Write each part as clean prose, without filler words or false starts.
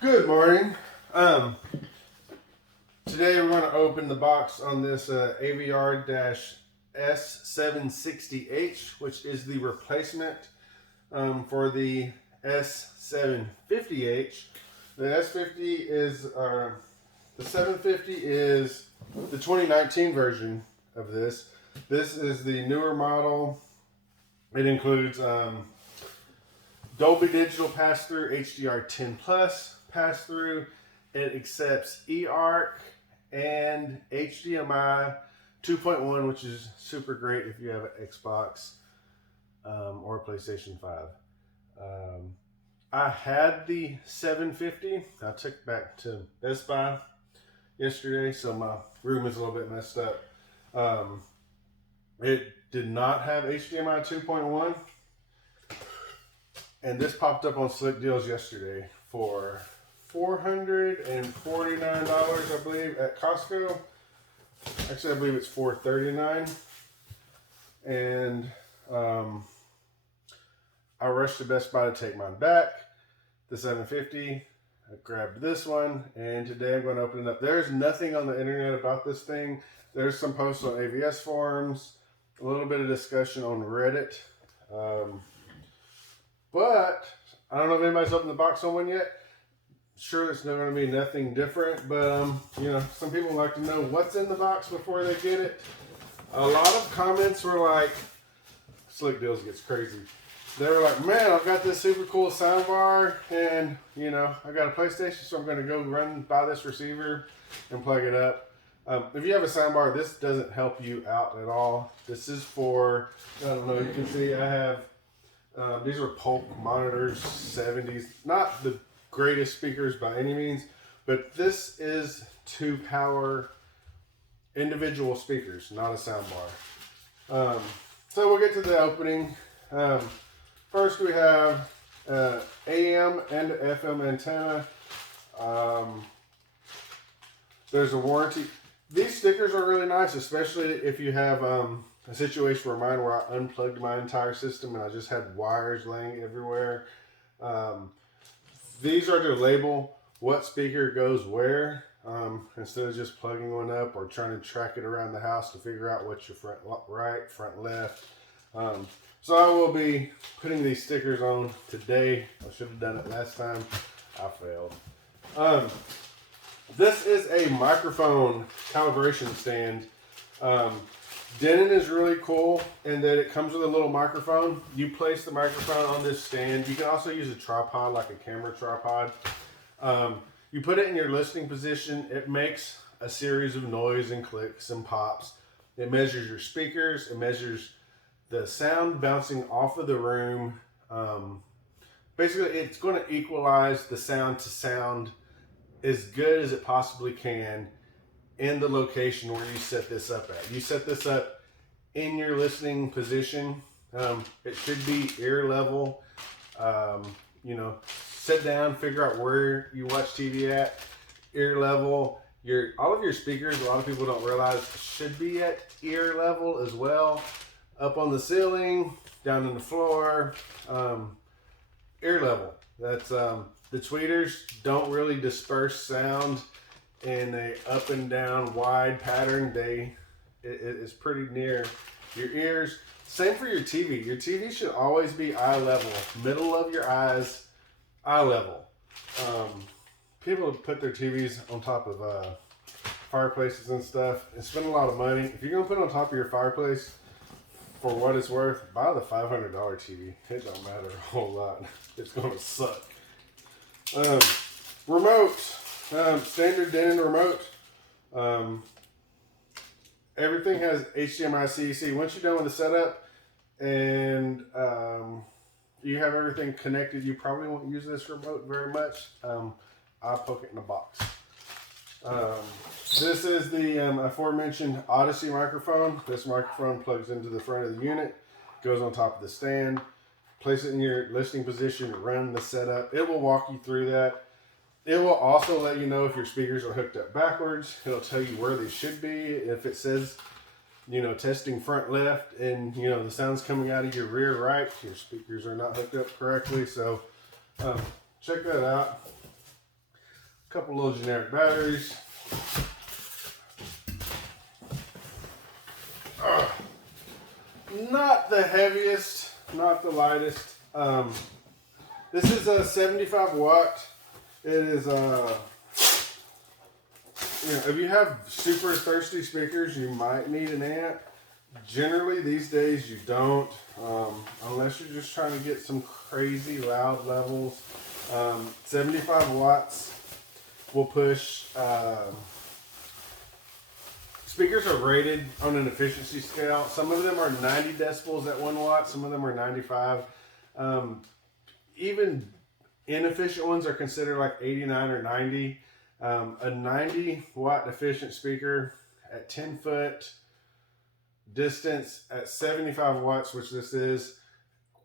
Good morning. Today we're going to open the box on this avr-s760h, which is the replacement for the s750h. The S50 is the 750 is the 2019 version of this. This is the newer model. It includes Dolby Digital pass-through, hdr10 plus pass-through. It accepts eARC and HDMI 2.1, which is super great if you have an Xbox or a PlayStation 5. I had the 750. I took it back to Best Buy yesterday, so my room is a little bit messed up. It did not have HDMI 2.1. And this popped up on Slick Deals yesterday for $449, I believe, at Costco. Actually, I believe it's $439. And I rushed to Best Buy to take mine back, the 750. I grabbed this one, and today I'm going to open it up. There's nothing on the internet about this thing. There's some posts on AVS forums, a little bit of discussion on Reddit. But I don't know if anybody's opened the box on one yet. Sure, it's not going to be nothing different, but you know, some people like to know what's in the box before they get it. A lot of comments were like, Slick Deals gets crazy. They were like, man, I've got this super cool soundbar, and you know, I got a PlayStation, so I'm going to go buy this receiver and plug it up. If you have a soundbar, this doesn't help you out at all. This is for, I don't know, you can see I have. These are Polk monitors, 70s. Not the greatest speakers by any means, but this is to power individual speakers, not a soundbar. So we'll get to the opening. First we have AM and FM antenna. There's a warranty. These stickers are really nice, especially if you have a situation where I unplugged my entire system and I just had wires laying everywhere. These are to label what speaker goes where, instead of just plugging one up or trying to track it around the house to figure out what's your front right, front left. So I will be putting these stickers on today. I should have done it last time. I failed. This is a microphone calibration stand. Denon is really cool in that it comes with a little microphone. You place the microphone on this stand. You can also use a tripod, like a camera tripod. You put it in your listening position. It makes a series of noise and clicks and pops. It measures your speakers. It measures the sound bouncing off of the room. Basically, it's going to equalize the sound to sound as good as it possibly can in the location where you set this up at. You set this up in your listening position. It should be ear level. You know, sit down, figure out where you watch TV at, ear level. All of your speakers, a lot of people don't realize, should be at ear level as well. Up on the ceiling, down on the floor, ear level. That's the tweeters don't really disperse sound in a up and down wide pattern. It is pretty near your ears. Same for your TV. Your TV should always be eye level, middle of your eyes, eye level. People put their TVs on top of fireplaces and stuff and spend a lot of money. If you're gonna put it on top of your fireplace, for what it's worth, buy the $500 TV. It don't matter a whole lot. It's gonna suck. Remote. Standard Denon remote. Everything has HDMI CEC. Once you're done with the setup and you have everything connected, you probably won't use this remote very much. I'll poke it in the box. This is the aforementioned Odyssey microphone. This microphone plugs into the front of the unit, goes on top of the stand. Place it in your listening position, run the setup. It will walk you through that. It will also let you know if your speakers are hooked up backwards. It'll tell you where they should be. If it says, you know, testing front left and, you know, the sound's coming out of your rear right, your speakers are not hooked up correctly. So check that out. A couple little generic batteries. Not the heaviest, not the lightest. This is a 75 watt. It is if you have super thirsty speakers, you might need an amp. Generally, these days you don't, unless you're just trying to get some crazy loud levels. 75 watts will push. Speakers are rated on an efficiency scale. Some of them are 90 decibels at 1 watt. Some of them are 95. Even inefficient ones are considered like 89 or 90. A 90 watt efficient speaker at 10 foot distance at 75 watts, which this is,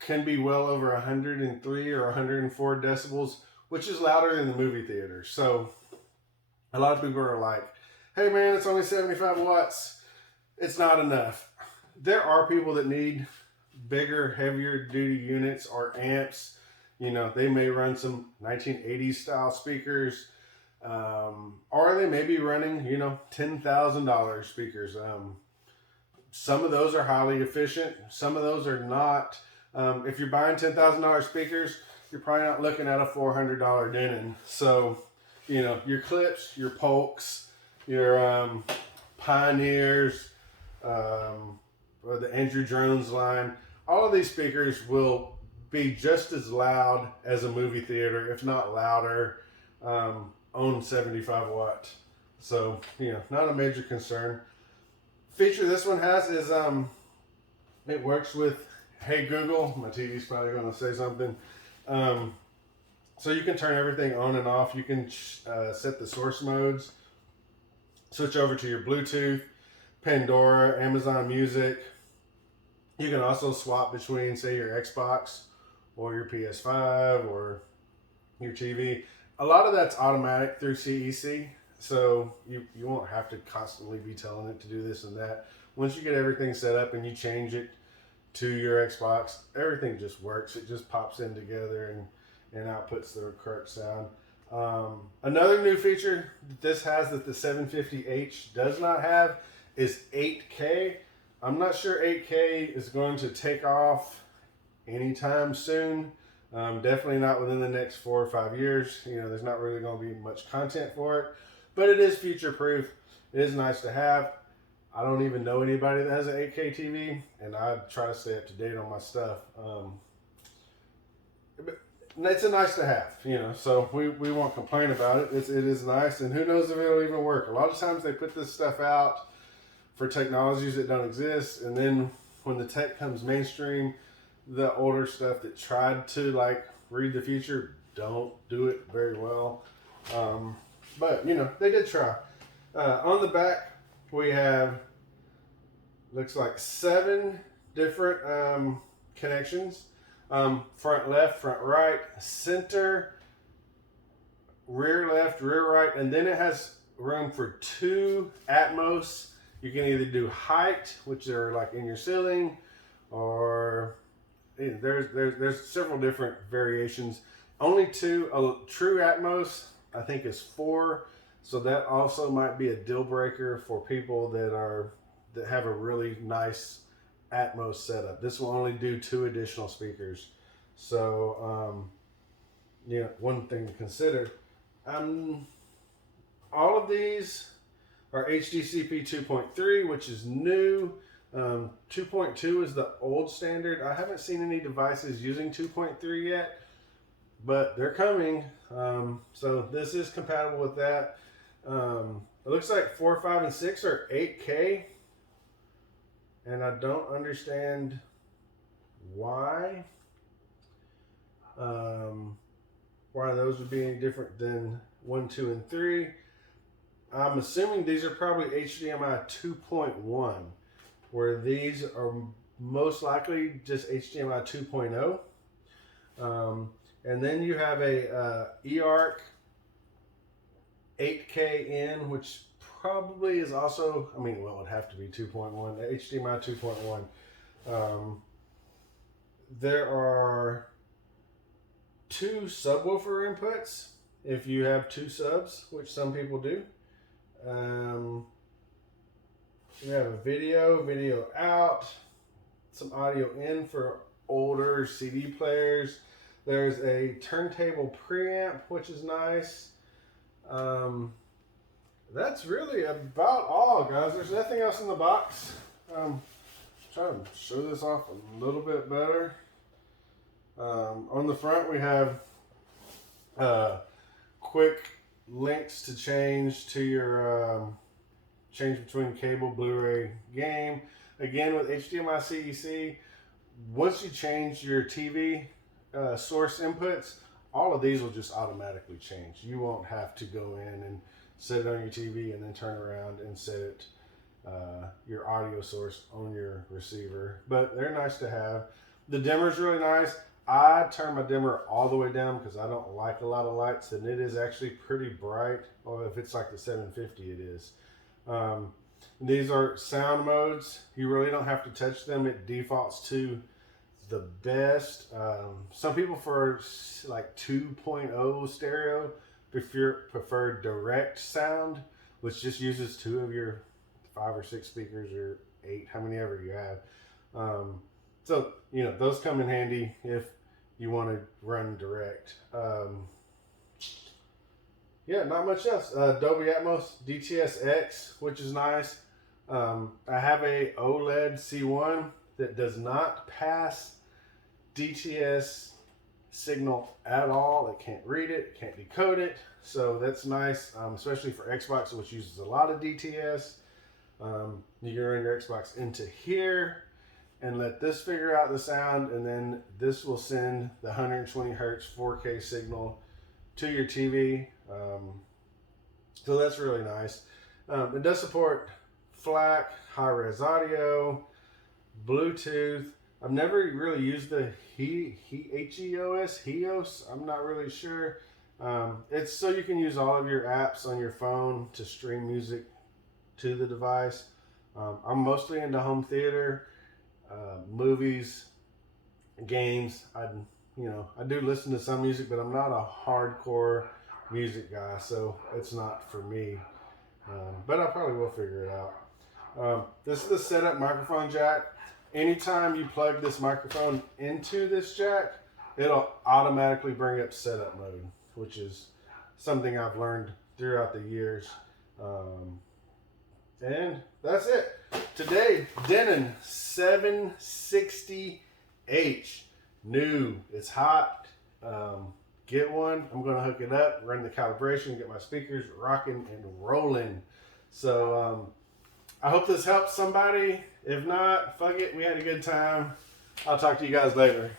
can be well over 103 or 104 decibels, which is louder than the movie theater. So a lot of people are like, hey man, it's only 75 watts. It's not enough. There are people that need bigger, heavier duty units or amps. You know, they may run some 1980s style speakers, or they may be running, you know, $10,000 speakers. Some of those are highly efficient. Some of those are not. If you're buying $10,000 speakers, you're probably not looking at a $400 Denon. So, you know, your Clips, your Polks, your Pioneers, or the Andrew Drones line, all of these speakers will be just as loud as a movie theater, if not louder, on 75 watt. So, you know, not a major concern. Feature this one has is it works with Hey Google. My TV's probably going to say something. So you can turn everything on and off. You can set the source modes, switch over to your Bluetooth, Pandora, Amazon Music. You can also swap between, say, your Xbox or your PS5 or your TV. A lot of that's automatic through CEC, so you won't have to constantly be telling it to do this and that. Once you get everything set up and you change it to your Xbox, everything just works. It just pops in together and outputs the correct sound. Another new feature that this has that the 750H does not have is 8K. I'm not sure 8K is going to take off anytime soon. Definitely not within the next 4 or 5 years. You know, there's not really going to be much content for it, but it is future proof. It is nice to have. I don't even know anybody that has an 8K TV, and I try to stay up to date on my stuff. But it's a nice to have, you know, so we won't complain about it. It is nice, and who knows if it'll even work. A lot of times they put this stuff out for technologies that don't exist, and then when the tech comes mainstream, the older stuff that tried to like read the future don't do it very well. But you know, they did try. On the back we have, looks like 7 different connections. Front left, front right, center, rear left, rear right, and then it has room for 2 Atmos. You can either do height, which are like in your ceiling, or there's several different variations. Only 2. A true Atmos, I think, is 4. So that also might be a deal breaker for people that have a really nice Atmos setup. This will only do 2 additional speakers. So, yeah, one thing to consider. All of these are HDCP 2.3, which is new. 2.2 is the old standard. I haven't seen any devices using 2.3 yet, but they're coming. So this is compatible with that. It looks like 4, 5, and 6 are 8K, and I don't understand why. Why those would be any different than 1, 2, and 3. I'm assuming these are probably HDMI 2.1, where these are most likely just HDMI 2.0. And then you have a eARC 8K in, which probably is also, I mean, well, it'd have to be 2.1, HDMI 2.1. There are 2 subwoofer inputs if you have 2 subs, which some people do. We have a video out, some audio in for older CD players. There's a turntable preamp, which is nice. That's really about all, guys. There's nothing else in the box. Try to show this off a little bit better. On the front, we have quick links to change to your change between cable, Blu-ray, game. Again, with HDMI CEC, once you change your TV source inputs, all of these will just automatically change. You won't have to go in and set it on your TV and then turn around and set it your audio source on your receiver. But they're nice to have. The dimmer's really nice. I turn my dimmer all the way down because I don't like a lot of lights, and it is actually pretty bright. Well, if it's like the 750, it is. These are sound modes. You really don't have to touch them. It defaults to the best. Some people for like 2.0 stereo prefer direct sound, which just uses 2 of your 5 or 6 speakers or 8, how many ever you have. So, you know, those come in handy if you want to run direct. Yeah, not much else. Dolby Atmos DTS-X, which is nice. I have a OLED C1 that does not pass DTS signal at all. It can't read it, can't decode it. So that's nice, especially for Xbox, which uses a lot of DTS. You can run your Xbox into here and let this figure out the sound, and then this will send the 120 hertz 4K signal to your TV. So that's really nice. It does support FLAC, high-res audio, Bluetooth. I've never really used the HEOS. I'm not really sure. It's so you can use all of your apps on your phone to stream music to the device. I'm mostly into home theater, movies, games. I do listen to some music, but I'm not a hardcore music guy, so it's not for me. But I probably will figure it out. This is the setup microphone jack. Anytime you plug this microphone into this jack, it'll automatically bring up setup mode, which is something I've learned throughout the years. And that's it. Today, Denon 760h. New. It's hot. Get one. I'm going to hook it up, run the calibration, get my speakers rocking and rolling. So I hope this helps somebody. If not, fuck it. We had a good time. I'll talk to you guys later.